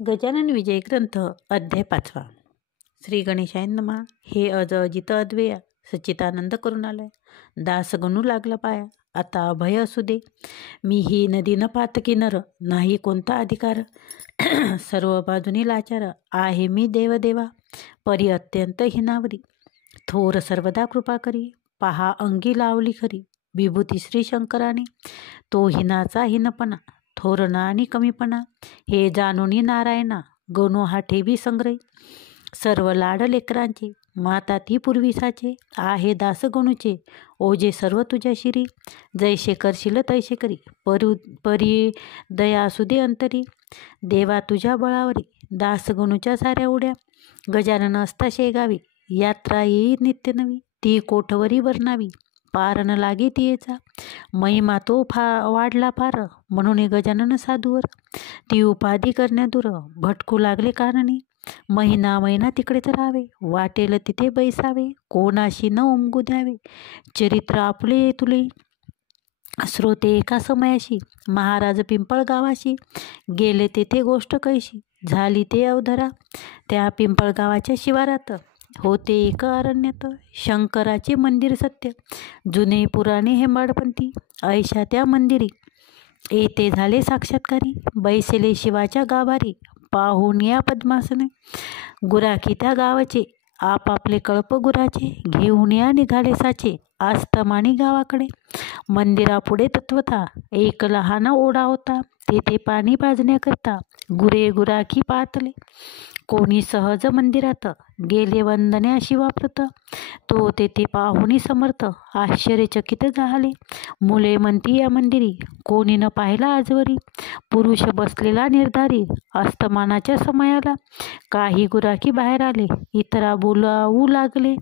गजानन विजय ग्रंथ अध्याय 5. श्री गणेशाय नमः. हे अजित अद्वया सच्चिदानंद करुणालय, दास गणू लागला पाया, आता अभय असू दे. मी ही नदी न पातकी नर, नाही कोणता अधिकार. सर्व बाजूनी लाचार, आहे मी देवदेवा. परी अत्यंत हिनावरी, थोर सर्वदा कृपा करी. पहा अंगी लावली खरी, विभूती श्री शंकराने. तो हिनाचा हिनपणा, थोरणा आणि कमीपणा. हे जाणूनी नारायणा, गणू हा ठेवी संग्रही. सर्व लाड लेकरांचे, माता ती पूर्वीसाचे. आहे दास गणूचे, ओजे सर्व तुझ्या शिरी. जैसे करशील तैसे करी, परी दया असू दे अंतरी. देवा तुझ्या बळावरी, दास गणूच्या साऱ्या उड्या. गजानन असता शेगावी, यात्रा येई नित्य नवी. ती कोठवरी वर्णावी, पार न लागे तियेचा. महिमा तो वाढला फार, म्हणून गजानन साधूवर. ती उपाधी करण्या दूर, भटकू लागले काननी. महिना महिना तिकडेच राहावे, वाटेल तिथे बैसावे. कोणाशी न उमगू द्यावे, चरित्र आपले तुले. श्रोते एका समयाशी, महाराज पिंपळ गावाशी. गेले तेथे गोष्ट कैशी, झाली ते अवधरा. त्या पिंपळ गावाच्या शिवारात, होते एक अरण्यात. शंकराचे मंदिर सत्य, जुने पुराणे हेमाडपंथी. ऐशा त्या मंदिरी, येथे झाले साक्षात्कारी. बैसले शिवाच्या गाभारी, पाहून या पद्मासने. गुराखी त्या गावाचे, आपापले कळप गुराचे. घेऊन या निघाले साचे, आस्तमानी गावाकडे. मंदिरापुढे तत्वता, एक लहान ओढा होता. तेथे पाणी पाजण्याकरता, गुरे गुराखी पातले. कोणी सहज मंदिरात, गेले वंदन्या शिवाप्रत. तो तेथे पाहुणी समर्थ, आश्चर्यचकित झाले. मुले म्हणती या मंदिरी, कोणी न पाहिला आजवरी. पुरुष बसलेला निर्धारी, अस्तमानाच्या समयाला. काही गुराखी बाहेर आले, इतरा बोलावू लागले.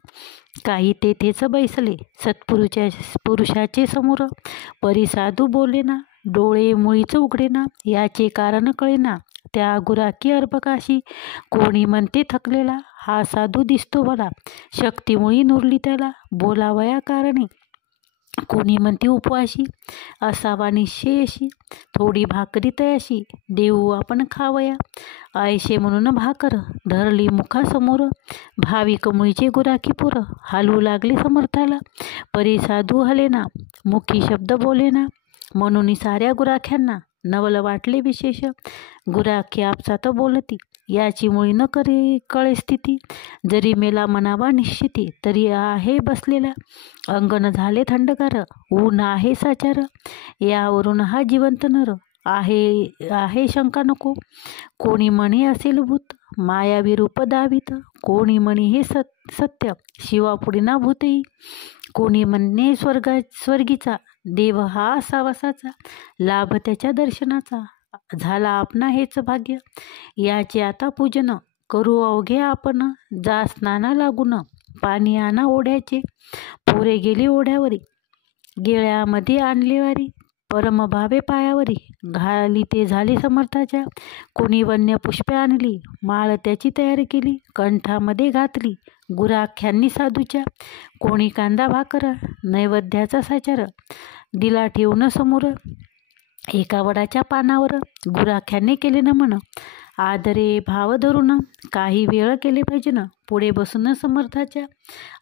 काही तेथेच बैसले, पुरुषाचे समोर. परी साधू बोलेना, डोळे मुळीच उघडेना. याचे कारण कळेना, त्या गुराखी अर्भकाशी. कोणी म्हणते थकलेला, हा साधू दिसतो भला. शक्तीमुळी नुरली त्याला, बोलावया कारणे. कोणी म्हणते उपवाशी, असावा निश्चयशी. थोडी भाकरी तयाशी, देऊ आपण खावया. ऐशे म्हणून भाकर, धरली मुखासमोर. भाविक मुळीचे गुराखीपूर, हलवू लागले समर्थाला. परी साधू हलेना, मुखी शब्द बोलेना. म्हणून साऱ्या गुराख्यांना नवल वाटले विशेष. गुराखी आपसात बोलती, याची मुळी न कळे स्थिती. जरी मेला मनावा निश्चिती, तरी आहे बसलेला. अंगण झाले थंडगार, ऊन आहे साचार. यावरून हा जिवंत नर, आहे शंका नको. कोणी म्हणे असेल भूत, मायावी रूप दावीत. कोणी म्हणे हे सत्य, शिवापुढे ना भूतही. कोणी म्हणणे स्वर्गीचा, देव हा असावासाचा. लाभ त्याच्या दर्शनाचा, झाला आपणा हेच भाग्य. याचे आता पूजन, करू अवघे आपण. जा स्नाना लागून, पाणी आणा ओढ्याचे. पोरे गेली ओढ्यावरी, गेळ्यामध्ये आणले वारी. परमभावे पायावरी, घाली ते झाले समर्थाच्या. कोणी वन्य पुष्पे आणली, माळ त्याची तयार केली. कंठामध्ये घातली, गुराख्यांनी साधूच्या. कोणी कांदा भाकर, नैवेद्याचा साचार, दिला ठेवून समोर. एका वडाच्या पानावर, गुराख्याने केले नमन. आदरे भाव धरून, काही वेळ केले भजन. पुढे बसून समर्थाच्या.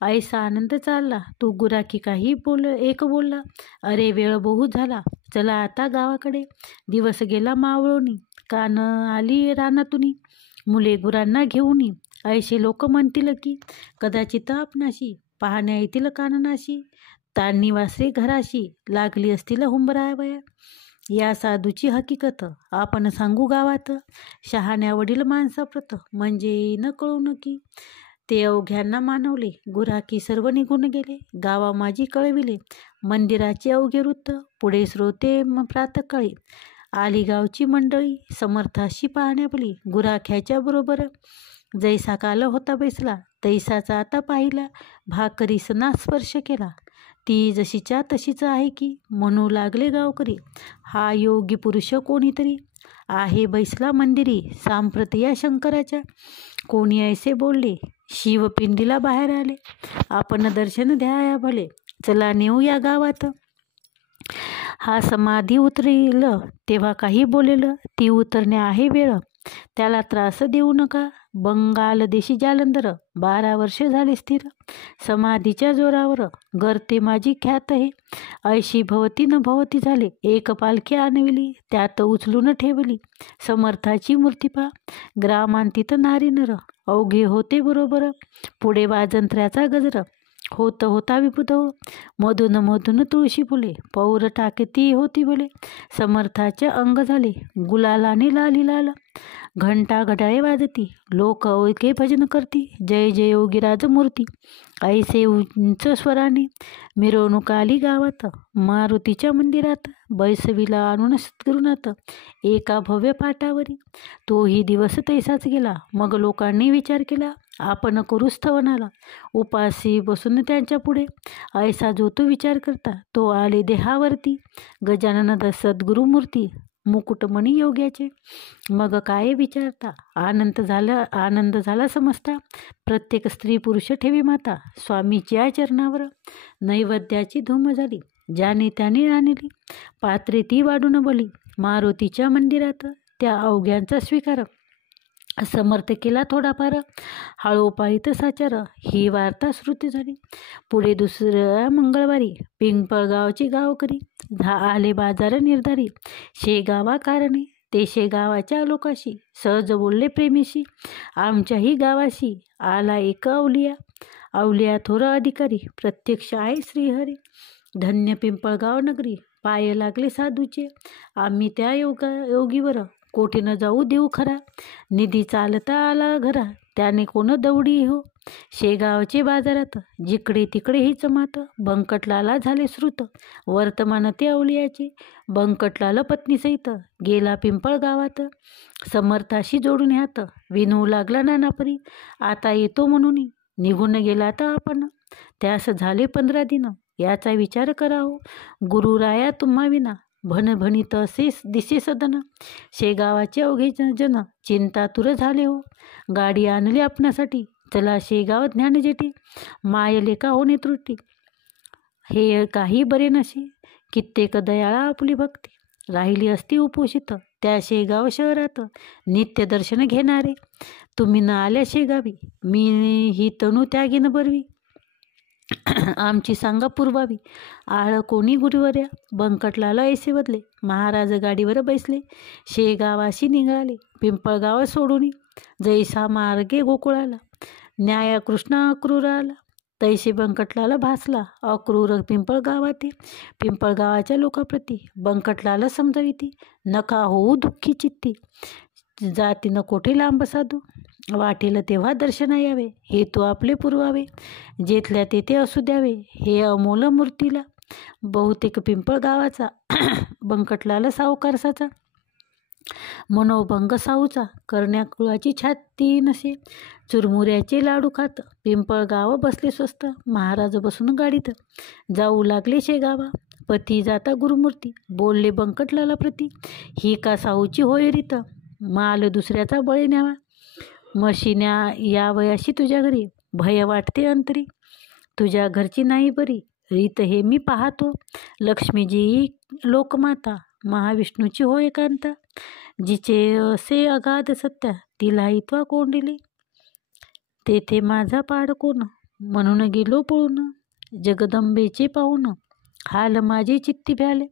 ऐसा आनंद चालला, तू गुराखी काही एक बोलला. अरे वेळ बहुत झाला, चला आता गावाकडे. दिवस गेला मावळोनी, कान आली रानातुनी. मुले गुरांना घेऊनी, ऐसे लोक म्हणतील की. कदाचित आपणाशी, पाहण्या येतील काननाशी. तान्ही वासरे घराशी, लागली असतील हुंबरावया. या साधूची हकीकत, आपण सांगू गावात. शहाण्या वडील माणसाप्रत, म्हणजे न कळून की. ते अवघ्यांना मानवले, गुराखी सर्व निघून गेले. गावा माझी कळविले, मंदिराचे अवघे वृत्त. पुढे श्रोते प्रातकाळी, आली गावची मंडळी. समर्थाशी पाहण्यापली, गुराख्याच्या बरोबर. जैसा काल होता बैसला, तैसाचा आता पाहिला. भाकरीसना स्पर्श केला, ती जशीच्या तशीच आहे की. म्हणू लागले गावकरी, हा योगी पुरुष कोणीतरी. आहे बैसला मंदिरी, सांप्रत या शंकराच्या. कोणी ऐसे बोलले, शिवपिंडीला बाहेर आले. आपण दर्शन द्याया भले, चला नेऊ या गावात. हा समाधी उतरेल, तेव्हा काही बोलेल. ती उतरणे आहे वेळ, त्याला त्रास देऊ नका. बंगाल देशी जालंधर 12 वर्षे झाले स्थिर. समाधीच्या जोरावर गर्ते माझी ख्यात हे. ऐशी भवती न भवती झाले. एक पालखी आणविली, त्यात उचलून ठेवली समर्थाची मूर्ती पा. ग्रामांतीत नारी नर अवघे होते बरोबर. पुढे वाजंत्र्याचा गजर होत होता विपुत हो. मधून मधून तुळशी फुले पौर टाकती होती भले. समर्थाचे अंग झाले गुलालाने लाली लाल. घंटा घड्याळे वाजती, लोक ऐके भजन करती. जय जय योगीराज मूर्ती ऐसे उंच स्वराने. मिरवणूक आली गावात मारुतीच्या मंदिरात. बैसवीला आणून सद्गुरुनाथ एका भव्य पाटावरी. तोही दिवस तैसाच गेला. मग लोकांनी विचार केला, आपण करू स्थवनाला. उपासी बसून त्यांच्या पुढे ऐसा जो तो विचार करता, तो आले देहावरती. गजानन सद्गुरुमूर्ती मुकुटमणी योग्याचे. मग काय विचारता, आनंद झाला समजता. प्रत्येक स्त्री पुरुष ठेवी माता स्वामीच्या चरणावर. नैवेद्याची धूम झाली, ज्याने त्याने आणली पात्रे ती वाढून बली. मारुतीच्या मंदिरात त्या अवघ्यांचा स्वीकार समर्थ केला थोडाफार. हळूपाळीत साचार ही वार्ता श्रुती झाली. पुढे दुसऱ्या मंगळवारी पिंपळगावची गावकरी आले बाजार निर्धारी. शेगावा कारणे ते शेगावाच्या लोकाशी सहज बोलले प्रेमीशी. आमच्याही गावाशी आला एक अवलिया थोर अधिकारी. प्रत्यक्ष आहे श्रीहरी. धन्य पिंपळगाव नगरी पाय लागले साधूचे. आम्ही त्या योगीवर कोठे न जाऊ देऊ खरा. निधी चालता आला घरा, त्याने कोण दौडी हो. शेगावचे बाजारात जिकडे तिकडे हीच मात. बंकटलाला झाले श्रुत वर्तमान ते अवलियाचे. बंकटलाल पत्नीसहित गेला पिंपळ गावात. समर्थाशी जोडून हात विनवू लागला नानापरी. आता येतो म्हणून निघून गेला तर आपण. त्यास झाले 15 दिन, याचा विचार करावो. गुरुराया तुम्हा विना भणभणीत असे दिसे सदन. शेगावाचे अवघे जन चिंतातुर झाले हो. गाडी आणली आपणासाठी, चला शेगाव ज्ञानजेटी. मायले का होणे त्रुटी, हे काही बरे नसे. कित्येक दयाळा आपली भक्ती राहिली असती उपोषित. त्या शेगाव शहरात नित्य दर्शन घेणारे. तुम्ही न आल्या शेगावी, मी ही तनू त्यागीन बरवी. आमची सांगा पुरवावी. आळ कोणी गुरुवर्या. बंकटलाला ऐसे बदले. महाराज गाडीवर बैसले, शेगावाशी निघाले पिंपळगाव सोडून. जैसा मार्गे गोकुळाला, न्याया कृष्ण अक्रूराला. तैसे बंकटलाला भासला अक्रूर पिंपळगावाते. पिंपळगावाच्या लोकाप्रती बंकटलाला समजाविती. नका होऊ दुःखी चित्ती, जाती न कोठे लांब साधू. वाटेल तेव्हा दर्शना यावे, हेतू आपले पुरवावे. जेथल्या तेथे असू द्यावे हे अमोल मूर्तीला. बहुतेक पिंपळ गावाचा बंकटलाला सावकारसाचा. मनोभंग साऊचा करण्या कुळाची छाती नसे. चुरमुऱ्याचे लाडू खात पिंपळगाव बसले स्वस्त. महाराज बसून गाडीत जाऊ लागले शेगावा. पती जाता गुरुमूर्ती बोलले बंकटलाला प्रती. ही का साऊची होय रीत, माल दुसऱ्याचा बळी न्यावा. मशीन्या या वयाशी तुझ्या घरी, भय वाटते अंतरी. तुझ्या घरची नाही बरी रीत हे मी पाहतो. लक्ष्मीजी लोकमाता, महाविष्णूची होय कांता. जिचे असे अगाध सत्या, तिला इत्वा कोंडिले. तेथे माझा पाड कोण, म्हणून गेलो पळून. जगदंबेचे पाहून हाल माझे चित्ती भ्याले.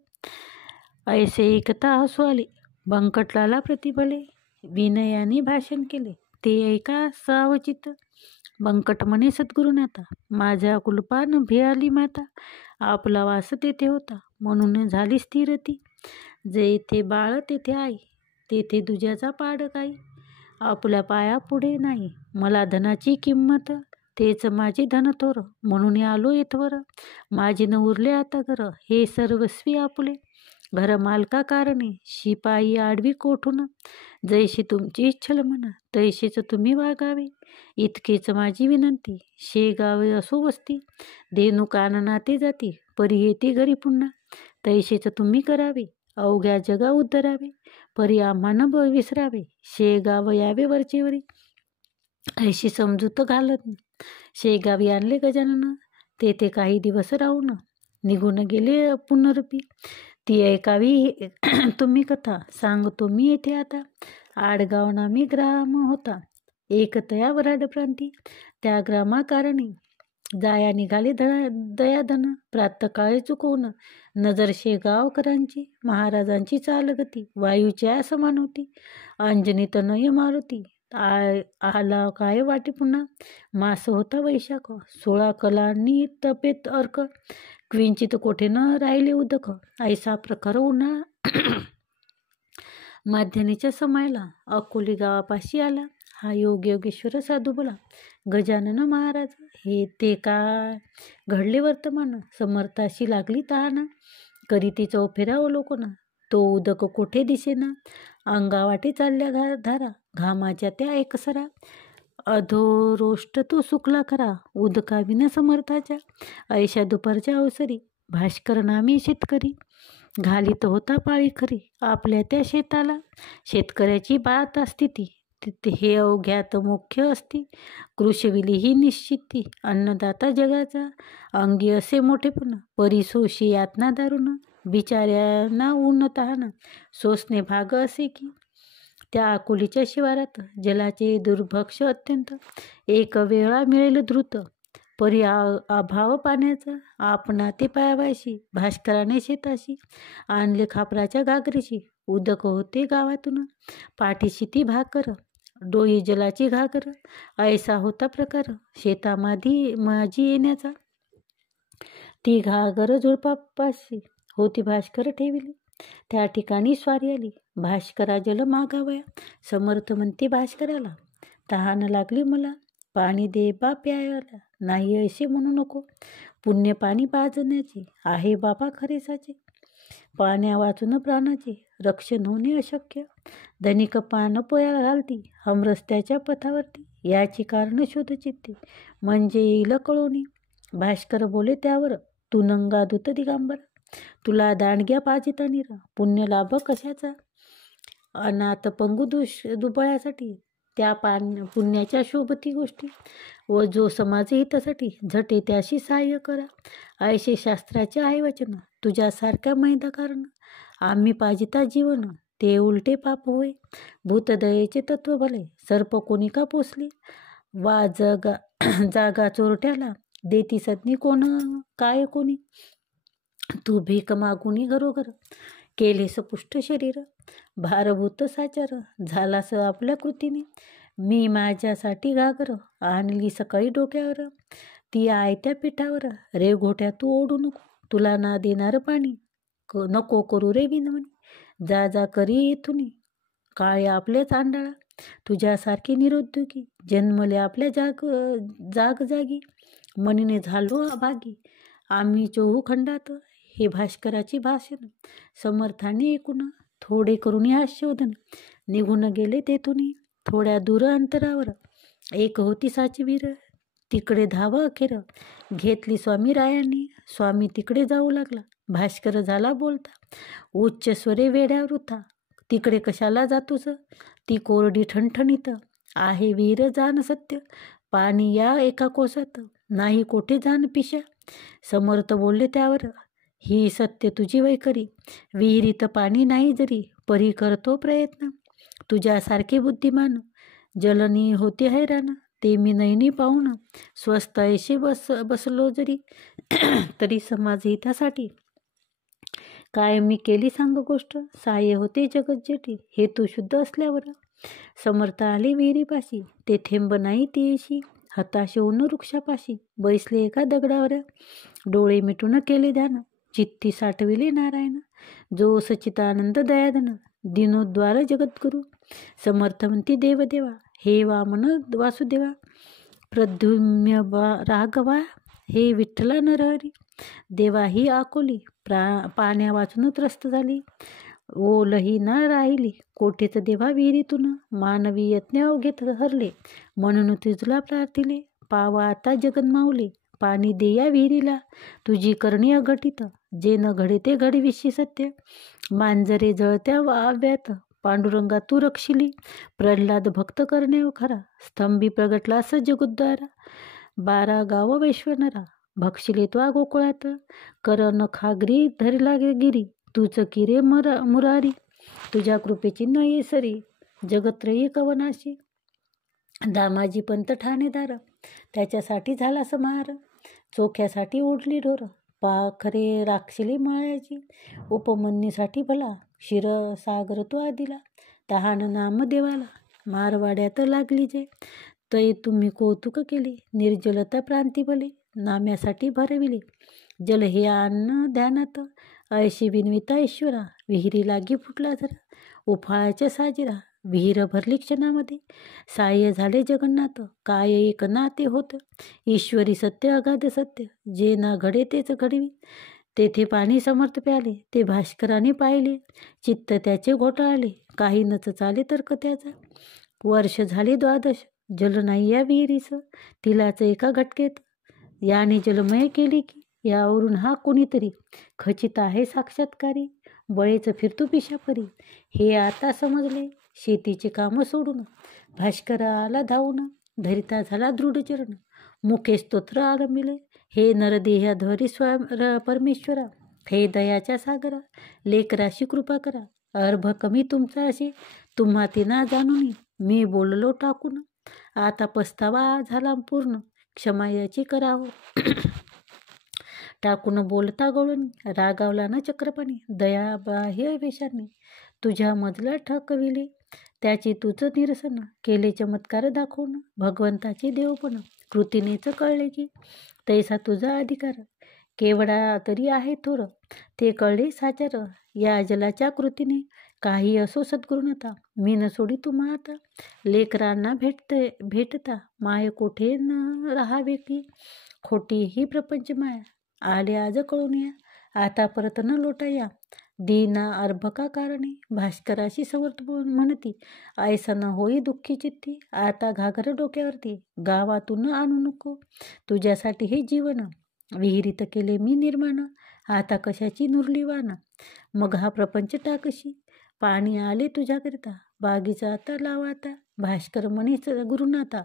ऐसे एकता हसू आले बंकटलाला प्रतिभले. विनयाने भाषण केले ते ऐका सावचित. बंकट म्हणे सद्गुरुनाथा, माझ्या कुलपान भियाली माता. आपला वास तेथे होता, म्हणून झाली स्थिरती. जेथे बाळ तेथे आई, तेथे दुजाचा पाड काही. आपल्या पाया पुढे नाही मला धनाची किंमत. तेच माझे धन थोर, म्हणून आलो येथवर. माझे न उरले आता घर, हे सर्वस्वी आपले. घर मालका कारणे शिपाई आडवी कोठून. जैशी तुमची इच्छल म्हणा, तैसेच तुम्ही वागावे. इतकेच माझी विनंती, शेगावे असो वस्ती. धेनू काननाते जाती, परी येते घरी पुन्हा. तैसेच तुम्ही करावे, अवघ्या जगा उद्धरावे. परी आम्हान विसरावे, शेगाव यावे वरचेवरी. ऐशी समजूत घालत शेगावी आणले गजानन. तेथे काही दिवस राहून निघून गेले पुनरपी. ती ऐकावी तुम्ही कथा, सांगतो मी येथे आता. आडगाव नामी ग्राम होता, एक तया वराड प्रांती. त्या ग्रामाकारणी जाया निघाले दयाधन, प्रातकाळी चुकवून नजर शेगावकरांची. महाराजांची चालगती वायूच्या समान होती, अंजनी तनय मारुती. आला काय वाटे पुन्हा, मास होता वैशाख. 16 कलांनी तपेत अर्क, क्विंचित कोठे न राहिले उदक. ऐसा प्रकार उन्हाळा माध्यनीच्या समयाला अकोली गावापाशी आला. हा योगेश्वर साधू बोला, गजानन महाराज हे ते काय घडले वर्तमान. समर्थाशी लागली तहाना, करी ती चौफेरा अवलोकना. तो उदक कोठे दिसेना, अंगावाटे चालल्या धारा. घामाच्या त्या एकसरा, अधोरोष्ट तो सुकला खरा. उदकाविन समर्थाच्या ऐशा दुपारच्या अवसरी. भास्कर नामी शेतकरी घालीत होता पाळी खरी. आपल्या त्या शेताला शेतकऱ्याची बात असती ती, हे अवघ्यात मुख्य असती. कृषविली ही निश्चिती, अन्नदाता जगाचा. अंगी असे मोठेपण, परिसोशी यातना दारुण. बिचाऱ्यांना ऊन तहान, सोसणे भाग असे की. त्या अकोलीच्या शिवारात जलाचे दुर्भक्ष अत्यंत. एक वेळा मिळेल द्रुत, परी अभाव पाण्याचा. आपणा ते पायावायशी, भास्कराने शेताशी आणले खापराच्या घागरीशी. उदक होते गावातून, पाठीशी ती भाकर, डोई जलाची घागर. ऐसा होता प्रकार शेतामाधी माझी येण्याचा. ती घागर झुडपापाशी होती भास्कर ठेविली. त्या ठिकाणी स्वारी आली, भास्करा जल मागावया. समर्थ म्हणते भास्कराला, तहान लागली मला, पाणी दे बा प्यायला. नाही ऐसे म्हणू नको, पुण्य पाणी पाजण्याचे आहे बाबा खरेसाचे. पाण्या वाचून प्राणाचे रक्षण होणे अशक्य. धनिक पान पोया घालती हम रस्त्याच्या पथावरती. याची कारण शोध चित्ती, म्हणजे येईल कळोनी. भास्कर बोले त्यावर, तू नंगा दूत दिगांबर. तुला दांडग्या पाजिता निरा, पुण्य लाभ कशाचा. अनाथ पंगू दुबळ्यासाठी त्या पुण्याच्या शोभती गोष्टी. व जो समाज हितासाठी झटे त्याशी सहाय्य करा. ऐसे शास्त्राचे आहे वचन, तुझ्यासारख्या मैदा कारण. आम्ही पाजिता जीवन, ते उलटे पाप होय. भूतदयेचे तत्व भले, सर्प कोणी का पोसले. वा जागा चोरट्याला देती सदनी कोण काय कोणी. तू भीक मागुनी घरोघर, केलेस पुष्ट शरीर. भारभूत साचार झालास आपल्या कृतीने. मी माझ्यासाठी घागर आणली सकाळी डोक्यावर. ती आयत्या पिठावर रेघोट्या तू ओढू नको. तुला ना देणार पाणी नको करू रे विनवणी. जा जा करी येथुनी काळे आपले चांडाळा. तुझ्यासारखे निरुद्योगी जन्मले आपल्या जागी. मनीने झालो अभागी आम्ही चोहूखंडात. हे भास्कराची भाषण समर्थाने ऐकून थोडे करून हास्यवदन निघून गेले तेथुनी. थोड्या दूर अंतरावर एक होती साचवीर, तिकडे धाव अखेर घेतली स्वामी रायांनी. स्वामी तिकडे जाऊ लागला, भास्कर झाला बोलता उच्च स्वरे वेड्यावर उथा. तिकडे कशाला जातोस, ती कोरडी ठणठणीत आहे विहीर जाण सत्य. पाणी या एका कोसात, नाही कोठे जाण पिशा. समर्थ बोलले त्यावर, ही सत्य तुझी वैखरी. विहिरीत पाणी नाही जरी, परी करतो प्रयत्न. तुझ्यासारखे बुद्धिमान जलनी होते हैराण. ते मी नैनी पाहून स्वस्त ऐसे बसलो जरी. तरी समाज हितासाठी काय मी केली सांग गोष्ट. साये होते जगज्जेठी हेतू शुद्ध असल्यावर. समर्थ आले विहिरीपाशी, ते थेंब नाही तेशी. हताश होऊन वृक्षापाशी बैसले एका दगडावर. डोळे मिटून केले ध्यान, चित्ती साठविले नारायण. जो सच्चिदानंद दयाधन, दिनोद्वार जगद्गुरु. समर्थ म्हणती देवदेवा, हे वामन वासुदेवा. प्रद्युम्य राघवा, हे विठ्ठला नरहरी. देवा ही आकोली पाण्या वाचून त्रस्त झाली. ओलही न राहिली कोठेच देवा विहिरीतून. मानवी यत्न अवघेत हरले, म्हणून तुझला प्रार्थिले. पावा आता जगन्माऊले, पाणी दे या विहिरीला. तुझी करणी अघटित, जे न घडे ते घडविशी सत्य. मांजरे जळत्या आव्यात, पांडुरंगा तू रक्षिली. प्रल्हाद भक्त करणे खरा, स्तंभी प्रगटला जगुद्धारा. 12 गाव वैश्वनरा, भक्षिले त्वा गोकुळात. कर नखाग्री धरला गिरी, तूच किरे मुरारी. तुझ्या कृपेची न येसरी, जगत्रयी कवनाशी दामाजी पंत ठाणेदार, त्याच्यासाठी झाला समार. चोख्यासाठी ओढली ढोर, पाखरे राक्षली मळ्याची. उपमन्यूसाठी भला, क्षीरसागर तो आदिला. तहान नाम देवाला, मारवाड्यात लागली जे. तै तुम्ही कौतुक केले, निर्जलता प्रांती भले. नाम्यासाठी भरविले, जल हे अन्न ध्यानात. ऐशी बिनविता ईश्वरा, विहिरी लागी फुटला जरा. उफाळाच्या साजिरा, विहीर भरली क्षणामध्ये. साह्य झाले जगन्नाथ, काय एक नाते होत. ईश्वरी सत्य अगाध सत्य, जे ना घडे तेच घडवी. तेथे पाणी समर्थ प्याले, ते भास्कराने पाहिले. चित्त त्याचे घोटाळले, काही नच चाले तर्क त्याचा. वर्ष झाले 12, जल नाही या विहिरीस. तिलाच एका घटकेत याने जलमय केली की. यावरून हा कोणीतरी खचित आहे साक्षात्कारी. बळेच फिरतो पिशापरी, हे आता समजले. शेतीचे काम सोडून भास्कराला धावून, धरिता झाला दृढ चरण. मुखे स्तोत्र आरंभिले, हे नरदेहाध्वरी परमेश्वरा. हे दयाच्या सागरा, लेकराशी कृपा करा. अर्भ कमी तुमचा असे, तुम्हा तिना जाणून मी बोललो टाकून. आता पस्तावा झाला पूर्ण, क्षमा याची करावं. टाकून बोलता गवळणी, रागावला न चक्रपाणी. दया बाह्य वेशाने, तुझ्या मजला ठकविले. त्याचे तुझ निरसन, केले चमत्कार दाखवून. भगवंताचे देवपण, कृतीनेच कळले की. तैसा तुझा अधिकार, केवढा तरी आहे थोर. ते कळले साचार, या जलाच्या कृतीने. काही असो सद्गुरुनता, मी न सोडी तुम्हा आता. लेकरांना भेटता, माय कोठे न राहावे की. खोटी ही प्रपंच माया, आले आज कळून या. आता परत न लोटा या, दीना अर्भका कारणे. भास्कराशी समर्थ म्हणती, ऐसा न होई दुःखी चित्ती. आता घागर डोक्यावरती, गावातून आणू नको. तुझ्यासाठी हे जीवन, विहिरीत केले मी निर्माण. आता कशाची नुरली वाना, मग हा प्रपंच टाकशी. पाणी आले तुझ्याकरिता, बागीचा आता लावा आता. भास्कर म्हणीच गुरुनाथा,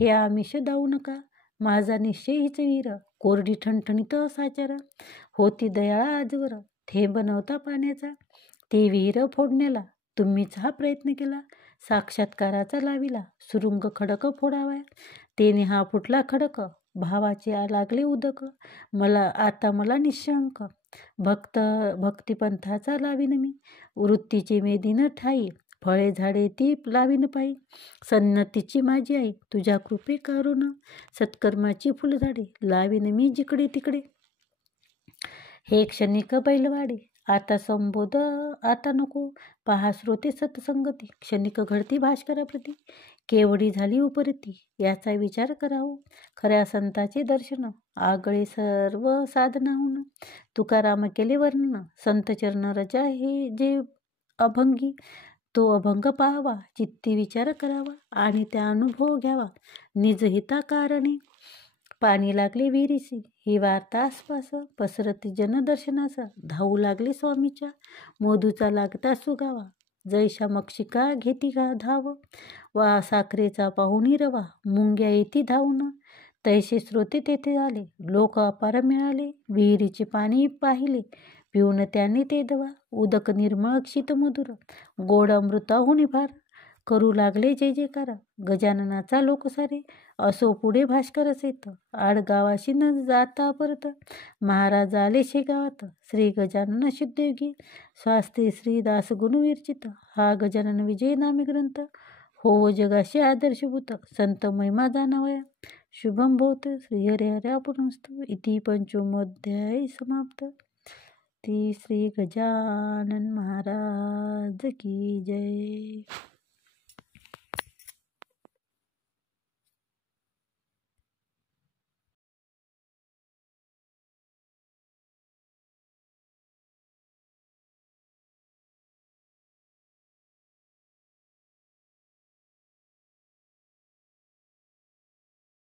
हे आमिष दावू नका. माझा निश्चय हीच विहीर, कोरडी ठणठणीत साचार. होती दयाळा आजवर, थेंब नव्हता पाण्याचा. ती विहीर फोडण्याला तुम्हीच हा प्रयत्न केला. साक्षात्काराचा लाविला, सुरुंग खडक फोडावा. तेने हा फुटला खडक, भावाचे लागले उदक. मला निशंक, भक्तिपंथाचा लावीन मी. वृत्तीचे मेदिन ठाई, फळे झाडे ती लावीन पायी. सन्नतीची माझी आई, तुझ्या कृपे करून. सत्कर्माची फुलझाडे लावीन मी जिकडे तिकडे. हे क्षणिक बैलवाडे, आता संबोध आता नको. पहा श्रोते सत्संगती, क्षणिक घडती भास्कराप्रती. केवढी झाली उपरती, याचा विचार करावं. खऱ्या संताचे दर्शन, आगळे सर्व साधनाहून. तुकाराम केले वर्णन, संत चरण रजा हे जे अभंगी. तो अभंग पाहावा, चित्ती विचार करावा. आणि त्या अनुभव घ्यावा, निजहिता कारणे. पाणी लागले विहिरीसी, ही वार्ता आसपास. पसरती जनदर्शनास, धावू लागले स्वामीच्या. मधूचा लागता सुगावा, जैशा मक्षिका घेती धाव. वा साखरेचा पाहुणी रवा, मुंग्या येती धावून. तैसे श्रोते तेथे आले, लोक अपार मिळाले. विहिरीचे पाणी पाहिले, पिऊन त्यांनी ते दवा. उदक निर्मळ क्षित मधुर, गोड अमृताहुनी फार. करू लागले जय जयकार, गजाननाचा लोक सारे. असो पुढे भास्कर सेत, आडगावाशी न जाता परत. महाराज आले शेगावात, श्री गजानन शुद्धयोगी. स्वास्ते श्री दास गुण विरचित, हा गजानन विजय नामे ग्रंथ. हो जगाशी आदर्शभूत, संत महिमा जाणावया. शुभम भवत. श्री हरे हरे अर्पणमस्तु. इति पंचमोऽध्याय समाप्त. श्री गजानन महाराज की जय.